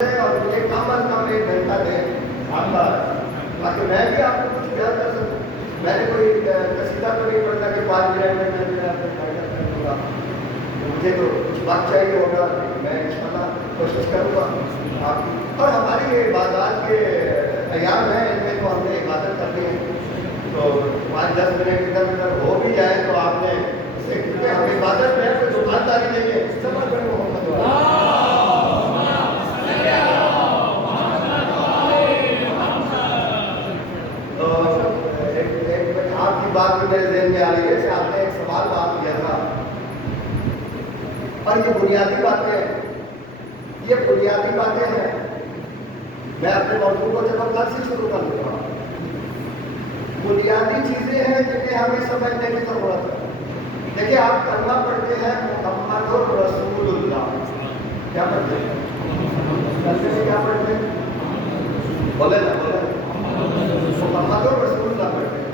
اور یہ کم از کم 1 گھنٹہ دیں آپ کا، تاکہ میں بھی آپ کو کچھ بیان کر سکوں. میں نے کوئی قصیدہ تو نہیں پڑھتا کہ 5 منٹ میں آپ کو فائدہ کروں گا. مجھے تو کچھ وقت چاہیے ہوگا، میں انشاءاللہ کوشش کروں گا آپ کی. اور ہماری یہ عبادات کے ایام ہیں، ان میں تو ہم نے عبادت کرنی ہے، تو 5-10 منٹ ادھر ادھر ہو بھی جائے تو آپ نے اسے، کیونکہ ہم عبادت میں کوئی دکانداری نہیں ہے. سمجھ کر محمد آپ کی بات بھی میرے ذہن میں آ رہی ہے کہ آپ نے ایک سوال بات کیا تھا، اور یہ بنیادی باتیں ہیں. میں اپنے موضوع کو جب کل سے شروع کر دوں گا. بنیادی چیزیں ہیں جنہیں ہمیں سمجھنے کی ضرورت ہے. دیکھیے، آپ کلمہ پڑھتے ہیں محمد رسول اللہ، کیا پڑھتے ہیں؟ کلمے میں کیا پڑھتے ہیں؟ بولے نا، محمد رسول اللہ پڑھتے ہیں.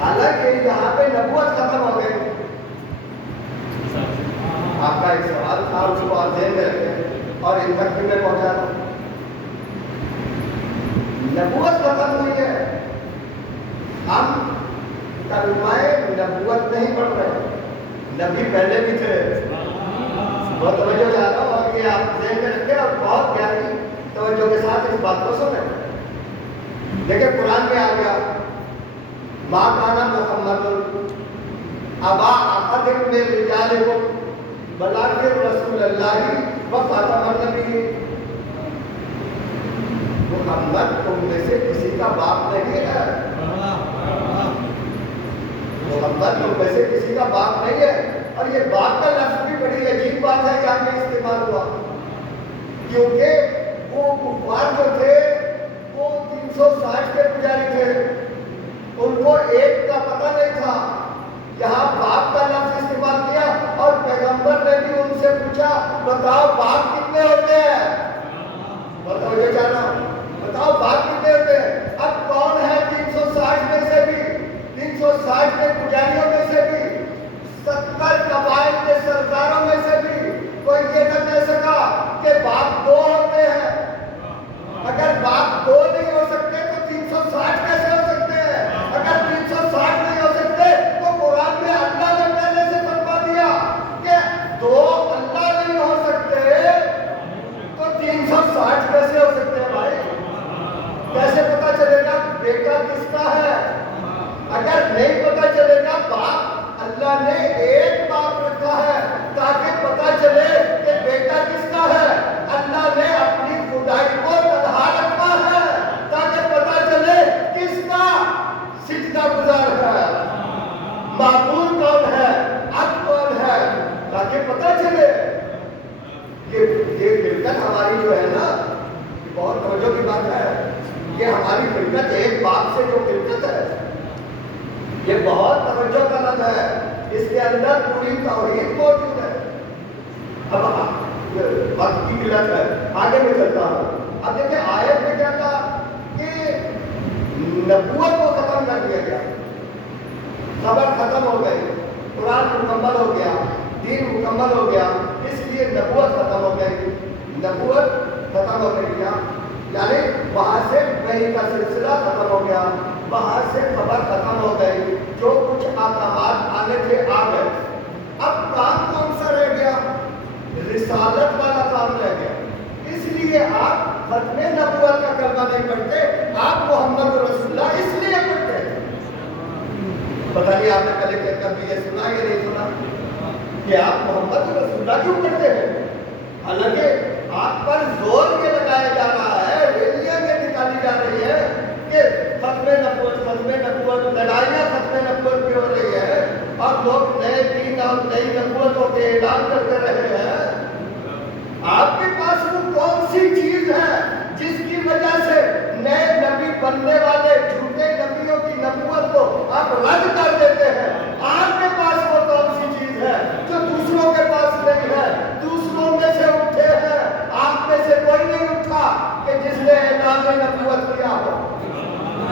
حالانکہ یہاں پہ نبوت ختم ہو گئی. آپ کا ایک سوال تھا، اس کو آپ ذہن میں رکھیں اور ان تک بھی میں پہنچا دوں. نبوت ختم ہوئی ہے، ہم کلمہ نبوت نہیں پڑھ رہے. نبی پہلے بھی تھے. بہت توجہ چاہتا ہوں، اور یہ آپ ذہن میں رکھیں اور بہت گہری توجہ کے ساتھ اس بات کو سنیں. دیکھیں، قرآن میں آ گیا ما کان محمد ابا احد من رجالکم ولکن رسول اللہ و خاتم النبیین. محمد تم میں سے کسی کا باپ نہیں ہے. محمد تم میں سے کسی کا باپ نہیں ہے. اور یہ باپ کا لفظ بھی بڑی عجیب بات ہے، یہاں پہ استعمال ہوا، کیونکہ وہ کفار جو تھے وہ 360 کے پجاری تھے، ان کو ایک کا پتہ نہیں تھا. یہاں باپ کا لفظ استعمال کیا، اور پیغمبر نے بھی ان سے پوچھا بتاؤ باپ کتنے ہوتے ہیں. بتاؤ یہ جانا، بتاؤ باپ کتنے ہوتے ہیں. اب کون ہے 360 میں سے بھی، 360 کے پجاریوں میں سے بھی، 70 قبائل کے سرداروں میں سے بھی کوئی یہ نہ کہہ سکا کہ باپ 2 ہوتے ہیں. اگر باپ 2 نہیں ہو سکتے تو 360 کیسے ہو سکتے ہیں؟ اگر 360 نہیں ہو سکتے تو قرآن میں اللہ نے پہلے سے فرما دیا کہ 2 اللہ نہیں ہو سکتے تو 360 کیسے ہو سکتے ہیں بھائی؟ کیسے پتا چلے گا بیٹا کس کا ہے؟ اگر نہیں پتا چلے گا باپ، اللہ نے ایک باپ رکھا ہے تاکہ پتا چلے کہ بیٹا کس کا ہے. اللہ نے اپنی خدائی کو تنہا رکھا ہے تاکہ پتا چلے کس کا سجدہ گزار ہے، معبود کون ہے، اب کون ہے، تاکہ پتا چلے. یہ ملکت ہماری جو ہے نا، بہت توجہ کی بات ہے. یہ ہماری ملکت ایک باپ سے جو ملکت ہے، یہ بہت توجہ کا لفظ ہے. اس کے اندر پوری توحید موجود ہے. اب وقت کی قلت ہے، آگے میں چلتا ہوں. اب دیکھیں آیت میں کیا کہا کہ نبوت کو ختم کر دیا گیا، خبر ختم ہو گئی، قرآن مکمل ہو گیا، دین مکمل ہو گیا، اس لیے نبوت ختم ہو گئی. نبوت ختم ہو گئی کیا؟ یعنی وہاں سے وحی کا سلسلہ ختم ہو گیا، وہاں سے خبر ختم ہو گئی، جو کچھ احکامات آنے تھے آ گئے. اب کام کون سا رہ گیا؟ رسالت والا کام رہ گیا. اس لیے آپ ختم نبوت کا کلمہ نہیں پڑھتے، آپ محمد رسول اللہ اس لیے پڑھتے ہیں. پتہ نہیں آپ نے پہلے کبھی یہ سنا یا نہیں سنا کہ آپ محمد رسول اللہ کیوں پڑھتے ہیں؟ حالانکہ آپ پر زور یہ لگایا جا رہا ہے، ریلیاں یہ نکالی جا رہی ہے کہ ختم نبوت، لڑائیاں ختم نبوت کی ہو رہی ہے، اور لوگ نئے دین اور نئی نبوتوں کے اعلان کرتے رہے ہیں. آپ کے پاس وہ کون سی چیز ہے جس کی وجہ سے نئے نبی بننے والے جھوٹے نبیوں کی نبوت کو آپ رد کر دیتے ہیں؟ آپ کے پاس وہ کون سی چیز ہے جو دوسروں کے پاس نہیں ہے؟ دوسروں میں سے اٹھے ہیں، آپ میں سے کوئی نہیں اٹھا کہ جس نے اعلان نبوت کیا ہو.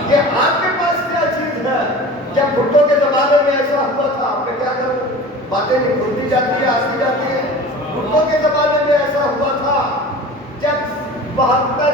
یہ آپ کے پاس کیا چیز ہے؟ جب بھٹو کے زمانے میں ایسا ہوا تھا، آپ نے کیا کروں، باتیں کھلتی جاتی ہے، آتی جاتی ہے. بھٹو کے زمانے میں ایسا ہوا تھا جب 72